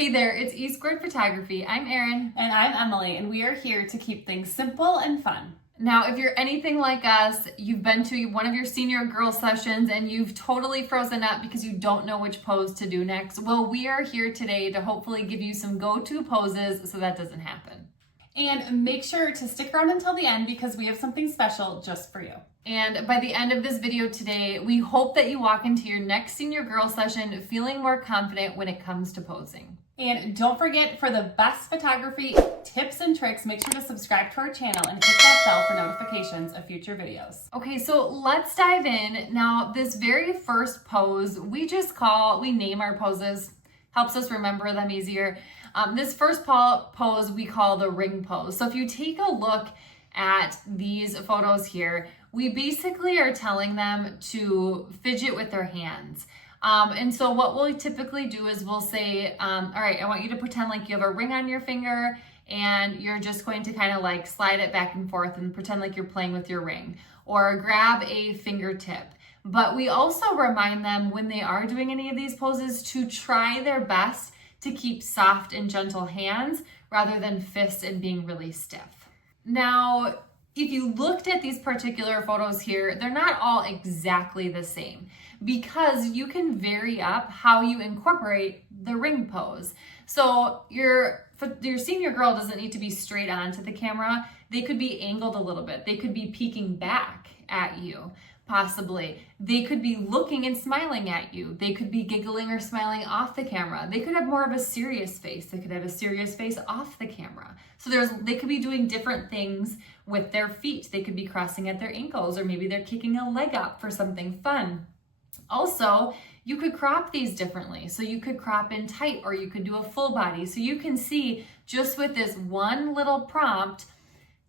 Hey there, it's E Squared Photography. I'm Erin. And I'm Emily, and we are here to keep things simple and fun. Now, if you're anything like us, you've been to one of your senior girl sessions and you've totally frozen up because you don't know which pose to do next. Well, we are here today to hopefully give you some go-to poses so that doesn't happen. And make sure to stick around until the end because we have something special just for you. And by the end of this video today, we hope that you walk into your next senior girl session feeling more confident when it comes to posing. And don't forget, for the best photography tips and tricks, make sure to subscribe to our channel and hit that bell for notifications of future videos. Okay, so let's dive in. Now, this very first pose, we name our poses, helps us remember them easier. This first pose we call the ring pose. So if you take a look at these photos here, we basically are telling them to fidget with their hands. And so what we'll typically do is we'll say, all right, I want you to pretend like you have a ring on your finger and you're just going to kind of like slide it back and forth and pretend like you're playing with your ring, or grab a fingertip. But we also remind them when they are doing any of these poses to try their best to keep soft and gentle hands rather than fists and being really stiff. Now, if you looked at these particular photos here, they're not all exactly the same because you can vary up how you incorporate the ring pose. So your senior girl doesn't need to be straight on to the camera. They could be angled a little bit. They could be peeking back at you, possibly. They could be looking and smiling at you. They could be giggling or smiling off the camera. They could have more of a serious face. They could have a serious face off the camera. So they could be doing different things with their feet. They could be crossing at their ankles, or maybe they're kicking a leg up for something fun. Also, you could crop these differently. So you could crop in tight, or you could do a full body. So you can see just with this one little prompt,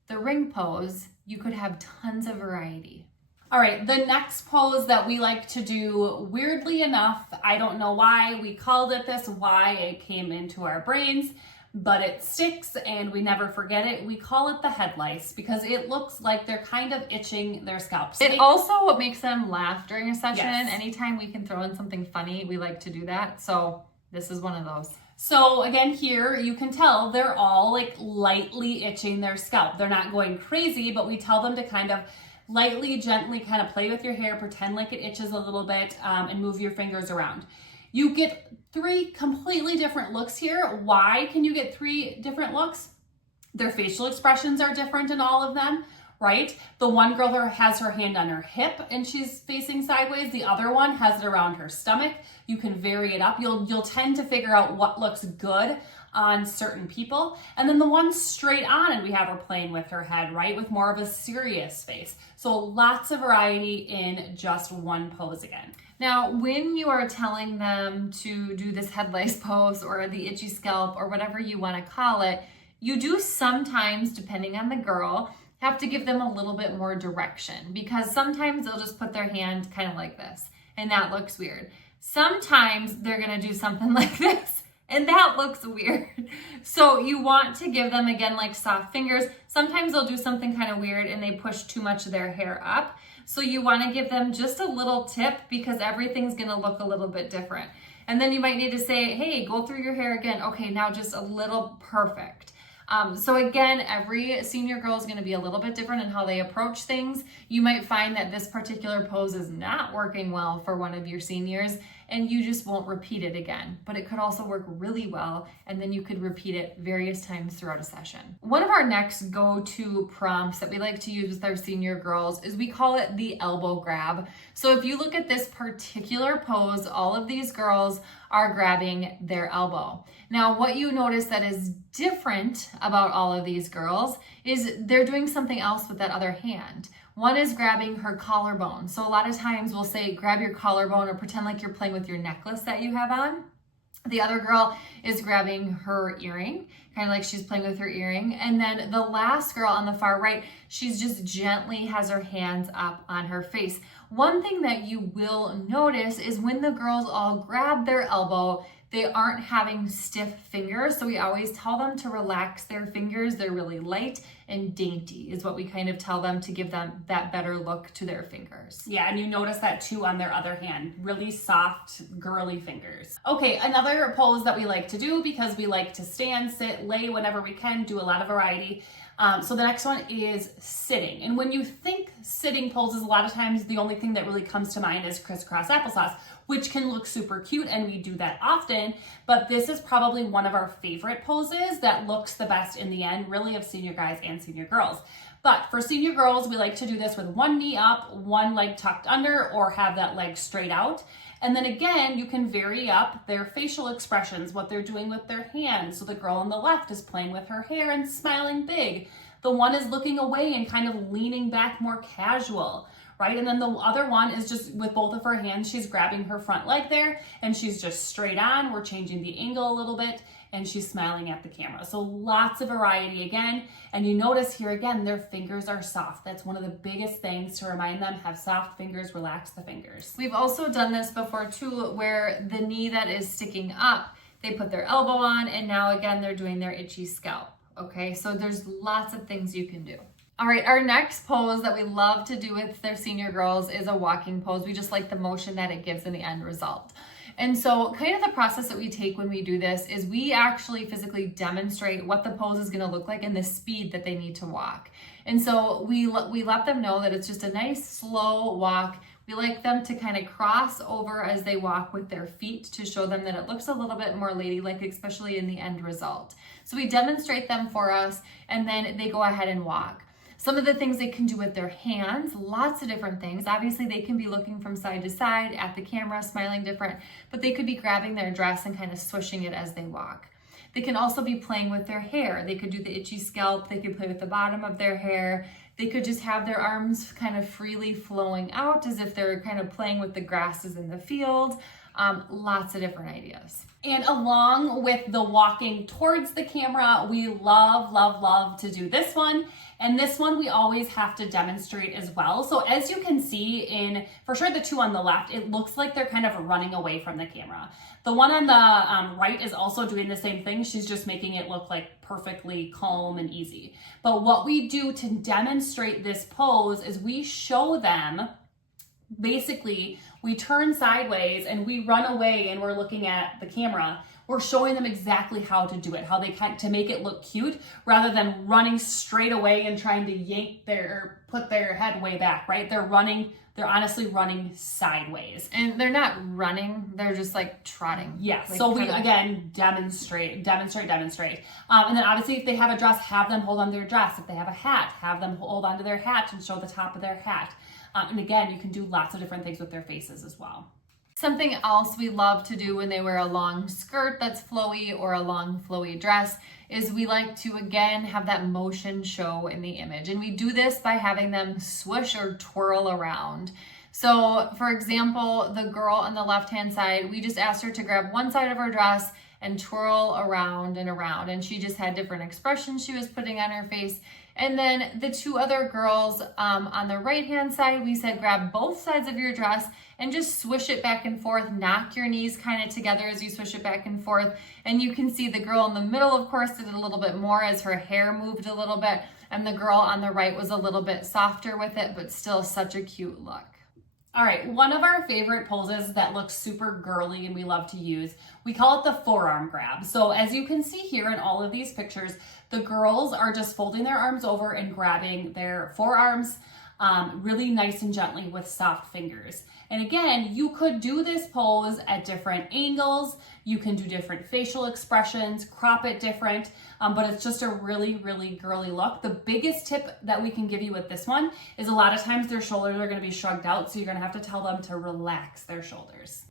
the ring pose, you could have tons of variety. All right, the next pose that we like to do, weirdly enough, I don't know why we called it this, why it came into our brains, but it sticks and we never forget it. We call it the head lice because it looks like they're kind of itching their scalp. So it also makes them laugh during a session. Yes. Anytime we can throw in something funny, we like to do that. So this is one of those. So again, here you can tell they're all like lightly itching their scalp. They're not going crazy, but we tell them to kind of lightly, gently kind of play with your hair, pretend like it itches a little bit, and move your fingers around. You get 3 completely different looks here. Why can you get 3 different looks? Their facial expressions are different in all of them, right? The one girl has her hand on her hip and she's facing sideways. The other one has it around her stomach. You can vary it up. You'll tend to figure out what looks good on certain people. And then the one straight on, and we have her playing with her head, right? With more of a serious face. So lots of variety in just one pose again. Now, when you are telling them to do this head lice pose or the itchy scalp or whatever you want to call it, you do sometimes, depending on the girl, have to give them a little bit more direction, because sometimes they'll just put their hand kind of like this and that looks weird. Sometimes they're going to do something like this and that looks weird. So you want to give them, again, like soft fingers. Sometimes they'll do something kind of weird and they push too much of their hair up. So you want to give them just a little tip because everything's going to look a little bit different. And then you might need to say, hey, go through your hair again. Okay, now just a little, perfect. So again, every senior girl is going to be a little bit different in how they approach things. You might find that this particular pose is not working well for one of your seniors and you just won't repeat it again. But it could also work really well, and then you could repeat it various times throughout a session. One of our next go-to prompts that we like to use with our senior girls is we call it the elbow grab. So if you look at this particular pose, all of these girls are grabbing their elbow. Now, what you notice that is different about all of these girls is they're doing something else with that other hand. One is grabbing her collarbone. So a lot of times we'll say, grab your collarbone, or pretend like you're playing with your necklace that you have on. The other girl is grabbing her earring, kind of like she's playing with her earring. And then the last girl on the far right, she's just gently has her hands up on her face. One thing that you will notice is when the girls all grab their elbow, They aren't having stiff fingers, so we always tell them to relax their fingers. They're really light and dainty is what we kind of tell them to give them that better look to their fingers. Yeah, and you notice that too on their other hand, really soft, girly fingers. Okay, another pose that we like to do because we like to stand, sit, lay whenever we can, do a lot of variety. So the next one is sitting. And when you think sitting poses, a lot of times the only thing that really comes to mind is crisscross applesauce, which can look super cute, and we do that often, but this is probably one of our favorite poses that looks the best in the end, really, of senior guys and senior girls. But for senior girls, we like to do this with one knee up, one leg tucked under, or have that leg straight out. And then again, you can vary up their facial expressions, what they're doing with their hands. So the girl on the left is playing with her hair and smiling big. The one is looking away and kind of leaning back, more casual, right? And then the other one is just with both of her hands, she's grabbing her front leg there and she's just straight on. We're changing the angle a little bit and she's smiling at the camera. So lots of variety again. And you notice here again, their fingers are soft. That's one of the biggest things to remind them, have soft fingers, relax the fingers. We've also done this before too, where the knee that is sticking up, they put their elbow on, and now again, they're doing their itchy scalp. Okay, so there's lots of things you can do. All right, our next pose that we love to do with their senior girls is a walking pose. We just like the motion that it gives in the end result. And so kind of the process that we take when we do this is we actually physically demonstrate what the pose is going to look like and the speed that they need to walk. And so we let them know that it's just a nice slow walk. We like them to kind of cross over as they walk with their feet to show them that it looks a little bit more ladylike, especially in the end result. So we demonstrate them for us, and then they go ahead and walk. Some of the things they can do with their hands, lots of different things. Obviously, they can be looking from side to side at the camera, smiling different, but they could be grabbing their dress and kind of swishing it as they walk. They can also be playing with their hair. They could do the itchy scalp. They could play with the bottom of their hair. They could just have their arms kind of freely flowing out as if they're kind of playing with the grasses in the field. Lots of different ideas. And along with the walking towards the camera, we love, love, love to do this one. And this one we always have to demonstrate as well. So as you can see in, for sure, the two on the left, it looks like they're kind of running away from the camera. The one on the right is also doing the same thing. She's just making it look like perfectly calm and easy. But what we do to demonstrate this pose is we show them, basically, we turn sideways and we run away and we're looking at the camera. We're showing them exactly how to do it, how they can, to make it look cute, rather than running straight away and trying to yank put their head way back, right? They're honestly running sideways. And they're not running, they're just like trotting. Yes, like so we again demonstrate. And then obviously if they have a dress, have them hold on to their dress. If they have a hat, have them hold on to their hat and show the top of their hat. And again, you can do lots of different things with their faces as well. Something else we love to do when they wear a long skirt that's flowy or a long flowy dress is we like to, again, have that motion show in the image. And we do this by having them swish or twirl around. So for example, the girl on the left-hand side, we just asked her to grab one side of her dress and twirl around and around. And she just had different expressions she was putting on her face. And then the two other girls on the right-hand side, we said grab both sides of your dress and just swish it back and forth. Knock your knees kind of together as you swish it back and forth. And you can see the girl in the middle, of course, did a little bit more as her hair moved a little bit. And the girl on the right was a little bit softer with it, but still such a cute look. All right, one of our favorite poses that looks super girly and we love to use, we call it the forearm grab. So as you can see here in all of these pictures, the girls are just folding their arms over and grabbing their forearms really nice and gently with soft fingers. And again, you could do this pose at different angles. You can do different facial expressions, crop it different, but it's just a really, really girly look. The biggest tip that we can give you with this one is a lot of times their shoulders are gonna be shrugged out, so you're gonna have to tell them to relax their shoulders.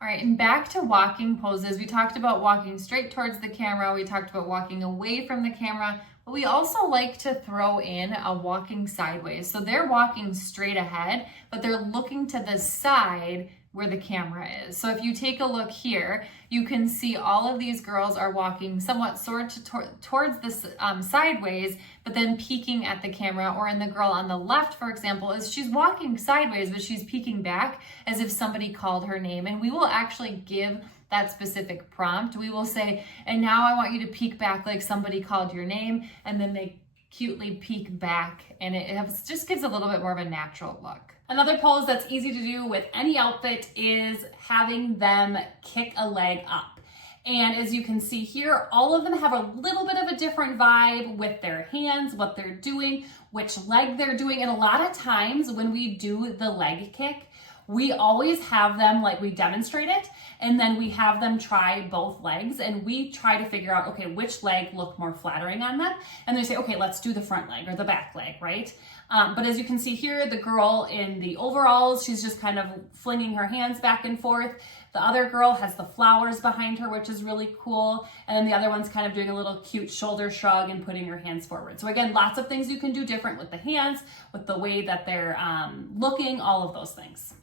All right, and back to walking poses. We talked about walking straight towards the camera. We talked about walking away from the camera, but we also like to throw in a walking sideways. So they're walking straight ahead, but they're looking to the side where the camera is. So if you take a look here, you can see all of these girls are walking somewhat towards this sideways, but then peeking at the camera. Or in the girl on the left, for example, is she's walking sideways, but she's peeking back as if somebody called her name. And we will actually give that specific prompt, we will say, and now I want you to peek back like somebody called your name, and then they cutely peek back, and just gives a little bit more of a natural look. Another pose that's easy to do with any outfit is having them kick a leg up. And as you can see here, all of them have a little bit of a different vibe with their hands, what they're doing, which leg they're doing. And a lot of times when we do the leg kick, we always have them, like we demonstrate it, and then we have them try both legs, and we try to figure out, okay, which leg looked more flattering on them. And they say, okay, let's do the front leg or the back leg, right? But as you can see here, the girl in the overalls, she's just kind of flinging her hands back and forth. The other girl has the flowers behind her, which is really cool. And then the other one's kind of doing a little cute shoulder shrug and putting her hands forward. So again, lots of things you can do different with the hands, with the way that they're looking, all of those things.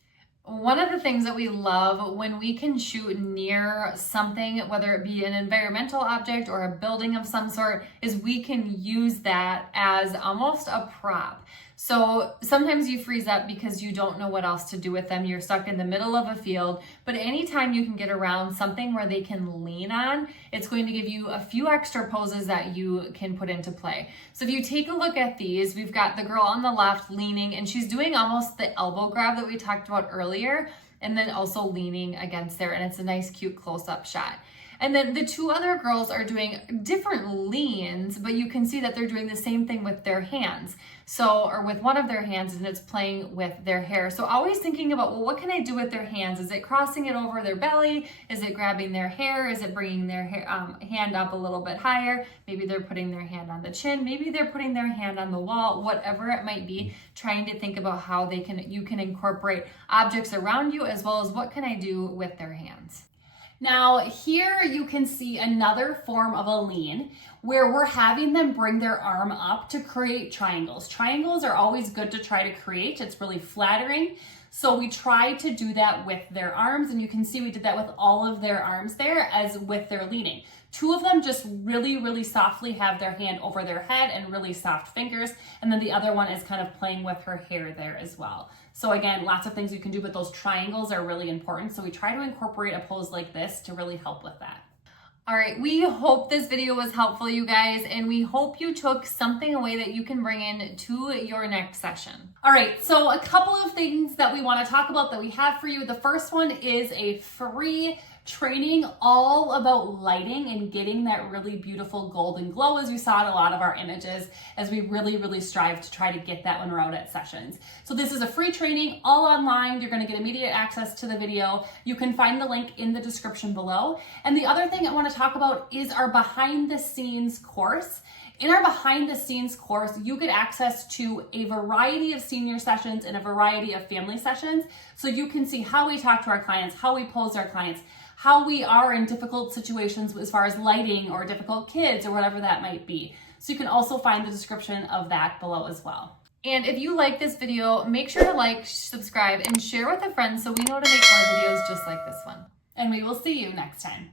One of the things that we love when we can shoot near something, whether it be an environmental object or a building of some sort, is we can use that as almost a prop. So sometimes you freeze up because you don't know what else to do with them. You're stuck in the middle of a field, but anytime you can get around something where they can lean on, it's going to give you a few extra poses that you can put into play. So if you take a look at these, we've got the girl on the left leaning, and she's doing almost the elbow grab that we talked about earlier, and then also leaning against there, and it's a nice cute close-up shot. And then the two other girls are doing different leans, but you can see that they're doing the same thing with their hands. So, or with one of their hands, and it's playing with their hair. So always thinking about, well, what can I do with their hands? Is it crossing it over their belly? Is it grabbing their hair? Is it bringing their hair, hand up a little bit higher? Maybe they're putting their hand on the chin. Maybe they're putting their hand on the wall, whatever it might be, trying to think about how you can incorporate objects around you, as well as what can I do with their hands. Now here you can see another form of a lean where we're having them bring their arm up to create triangles. Triangles are always good to try to create. It's really flattering. So we try to do that with their arms, and you can see we did that with all of their arms there as with their leaning. Two of them just really, really softly have their hand over their head and really soft fingers. And then the other one is kind of playing with her hair there as well. So again, lots of things you can do, but those triangles are really important. So we try to incorporate a pose like this to really help with that. All right, we hope this video was helpful, you guys, and we hope you took something away that you can bring in to your next session. All right, so a couple of things that we want to talk about that we have for you. The first one is a free training all about lighting and getting that really beautiful golden glow, as we saw in a lot of our images, as we really, really strive to try to get that when we're out at sessions. So this is a free training, all online. You're going to get immediate access to the video. You can find the link in the description below. And the other thing I want to talk about is our behind the scenes course. In our behind the scenes course, you get access to a variety of senior sessions and a variety of family sessions. So you can see how we talk to our clients, how we pose our clients, how we are in difficult situations as far as lighting or difficult kids or whatever that might be. So you can also find the description of that below as well. And if you like this video, make sure to like, subscribe, and share with a friend so we know to make more videos just like this one. And we will see you next time.